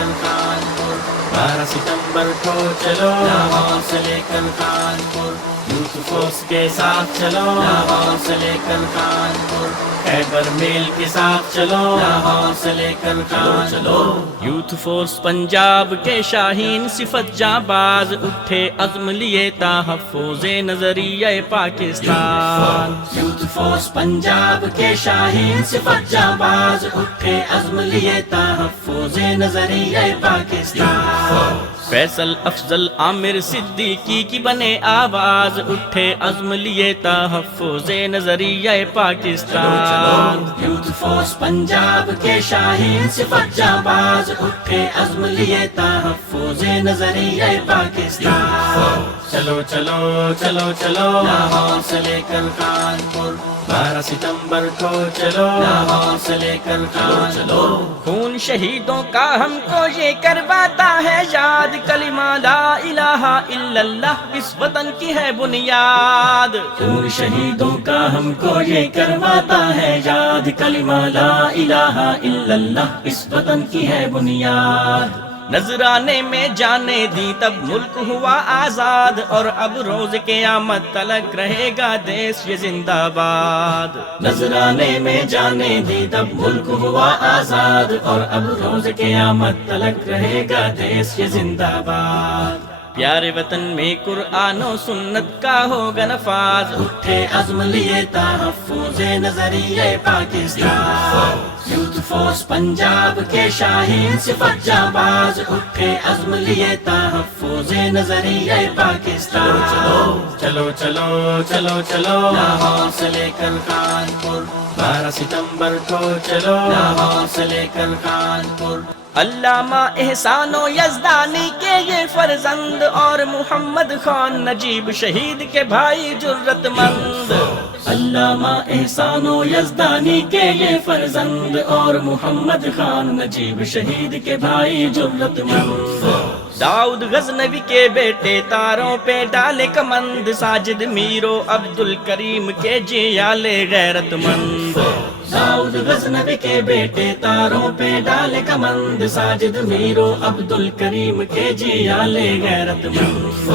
کر کانپور، 12 ستمبر کو چلو لاہور سے لے کر کانپور، یوتھ فورس کے ساتھ چلو لاہور سے لے کر کانپور، خیبر میل کے ساتھ چلو لاہور سے لے کر کانپور۔ یوتھ فورس پنجاب کے شاہین صفت جانباز اٹھے عزم لیے تحفظ نظریہ پاکستان، یوتھ فورس پنجاب کے شاہین صفت جانباز اٹھے عزم لیے تحفظ نظریہ پاکستان، فیصل افضل عامر صدیقی کی بنے آواز اٹھے عزم لیے تحفظ نظریہ پاکستان، یوتھ فورس پنجاب کے شاہین صفت جانباز اٹھے عزم لیے تحفظ نظریہ پاکستان، چلو چلو چلو چلو لاہور سے لے کر کانپور، 12 ستمبر کو چلو لاہور سے لے کر کانپور، خون شہیدوں کا ہم کو یہ کرواتا ہے یاد، کلمہ لا الہ الا اللہ اس وطن کی ہے بنیاد، خون شہیدوں کا ہم کو یہ کرواتا ہے یاد، کلمہ لا الہ الا اللہ اس وطن کی ہے بنیاد، نذرانے میں جانے دی تب ملک ہوا آزاد، اور اب روز قیامت تلک رہے گا دیش یہ زندہ باد، نذرانے میں جانے دی تب ملک ہوا آزاد، اور اب روز قیامت تلک رہے گا دیش یہ زندہ باد، پیارے وطن میں قرآن و سنت کا ہوگا نفاذ، اٹھے عزم لیے تحفظ نظریہ پاکستان، یوتھ فورس پنجاب کے شاہین صفت جانباز اٹھے عزم لیے تحفظ نظریہ پاکستان، چلو چلو چلو چلو لاہور سے لے کر کانپور، 12 ستمبر کو چلو لاہور سے لے کر کانپور، علامہ احسان و یزدانی کے یہ فرزند، اور محمد خان نجیب شہید کے بھائی جرت مند، علامہ احسان و یزدانی کے یہ فرزند، اور محمد خان نجیب شہید کے بھائی جرت مند، داؤد غزنوی کے بیٹے تاروں پہ ڈالے کمند، ساجد میرو عبد الکریم کے جیال غیرت مند، داؤد غزنوی کے بیٹے تاروں پہ ڈالے کمند، ساجد میرو عبد الکریم کے جیال غیرت مند،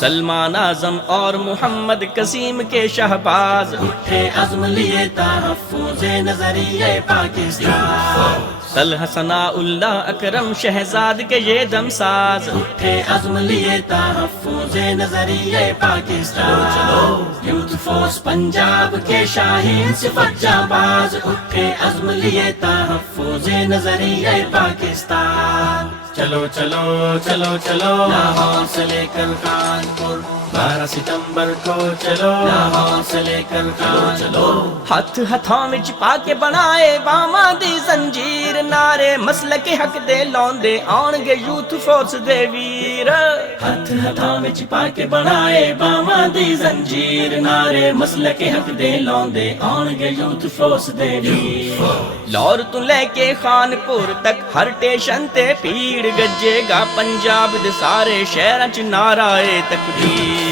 سلمان اعظم اور محمد قسیم کے شہباز اٹھے عزم لیے تحفظ نظریہ پاکستان، طلحہ ثناء اللہ اکرم شہزاد کے یہ دم ساز اٹھے عزم لیے تحفظ نظریہ پاکستان، یوتھ فورس پنجاب کے شاہین صفت جانباز اٹھے عزم لیے تحفظ نظریہ پاکستان، چلو چلو چلو چلو لاہور سے لے کر کانپور، 12 ستمبر کو چلو لاہور سے لے کر کانپور، ہاتھ ہتھوں وچ پا کے بنائے باواں دی زنجیر، نعرے مسلک حق دے لاندے آن گے یوتھ فورس دے ویر، ہاتھ ہتھوں وچ پا کے بنائے باواں دی زنجیر، نعرے مسلک حق دے لاندے آن گے یوتھ فورس دے ویر، لاہور تو لے کے خانپور تک ہر ٹیشن تے پیڑ گجے گا پنجاب دے سارے شہراں چ نعرہ تکبیر،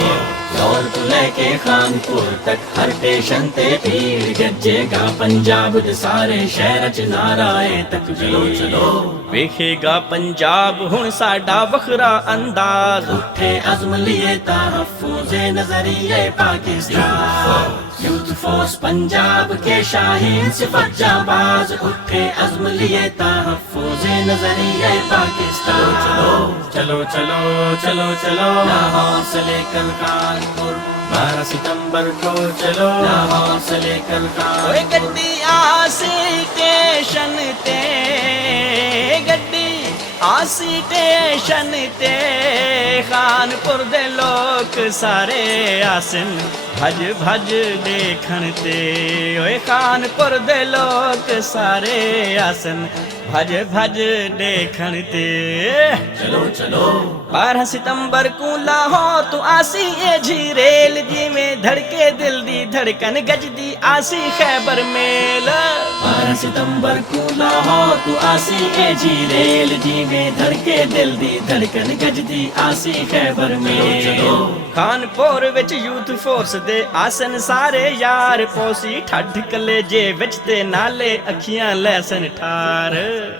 لاہور تو لے کے خانپور تک ہر ٹیشن تے پیڑ گجے گا پنجاب دے سارے شہراں چ نعرہ تکبیر، چلو ویکھے گا پنجاب ہن ساڈا وکھرا انداز، اٹھے عزم لیے تحفظ نظریہ پاکستان، یوتھ فورس پنجاب کے شاہین صفت جانباز اٹھے عزم لیے تحفظ نظریہ پاکستان، چلو چلو چلو چلو لاہور سے لے کر کانپور، 12 ستمبر کو چلو لاہور سے لے کر کانپور، گڈی آسی ٹیشن تے گڈی آسی ٹیشن تے خانپور دے لوگ سارے آسن بھج بھج دیکھن تے، اوے خانپور دے لوگ سارے آسن بھج بھج دیکھن تے، چلو چلو 12 ستمبر کو لاہور تو آسی اے جھی ریل جی میں دھڑکے دل دی دھڑکن گج دی آسی خیبر میل 12 ستمبر کو لاہور تو آسی اے جی ریل جی میں دھڑکے دل دی دھڑکن گجدی آسی خیبر میل خانپور وچ یوتھ فورس دے آسن سارے یار پوسی ٹھڈ کلیجے وچ تے نالے اکھیاں لیسن ٹھار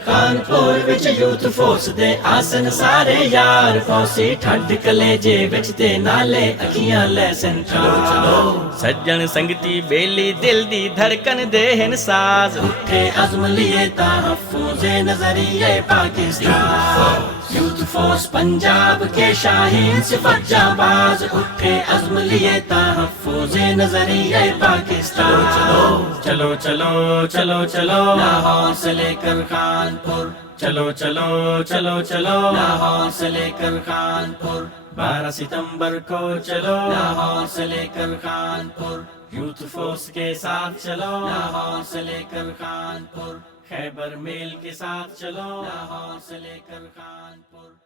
کانپور وچ یوتھ فورس دے آسن سارے یار پوسی ٹھڈ کلیجے وچ تے نالے اکھیاں لیسن چلو سجن سنگتی بیلی دل دی دھڑکن دے ہن ساز اٹھے عزم لیے تحفظ نظریہ پاکستان یوتھ فورس پنجاب کے شاہین صفت جانباز اٹھے عزم لیے تحفظ نظریہ پاکستان چلو چلو چلو چلو لاہور سے لے کر خانپور چلو چلو چلو چلو لاہور سے لے کر خانپور 12 ستمبر کو چلو لاہور سے لے کر خانپور یوتھ فورس کے ساتھ چلو لاہور سے لے کر خانپور خیبر میل کے ساتھ چلو لاہور سے لے کر خانپور